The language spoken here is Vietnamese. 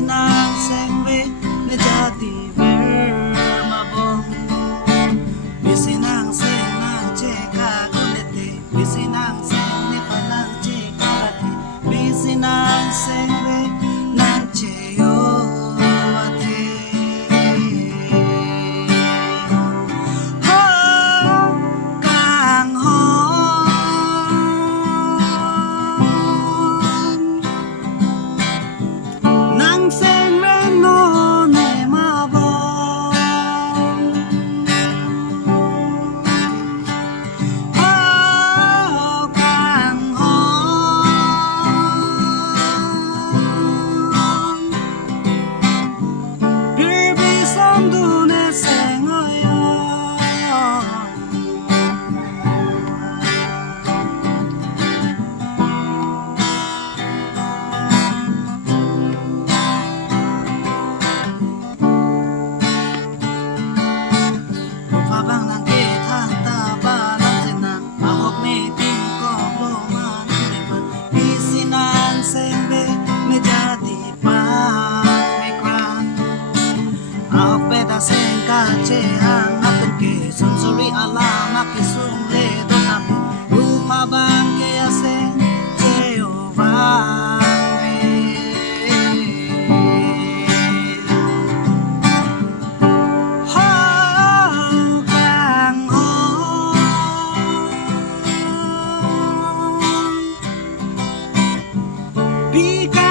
sinang sengwe ne jadi ver mabong bisinang senang ceka kulete bisinang seng ne panang ceka rati bisinang sengwe nang ceyo ate ho kang ho nang sengwe no ne mabong ho kang ho 비비선 눈에 생어요 밥방 난게 탔다 바람새나 아홉 메팅 거로만 내만 비시난 생배 메자디 방메크란 아홉 베다 생가체한 나쁜 게 손소리 알람 나게 숨레도 나비 우파방게 야생 제오방메 Because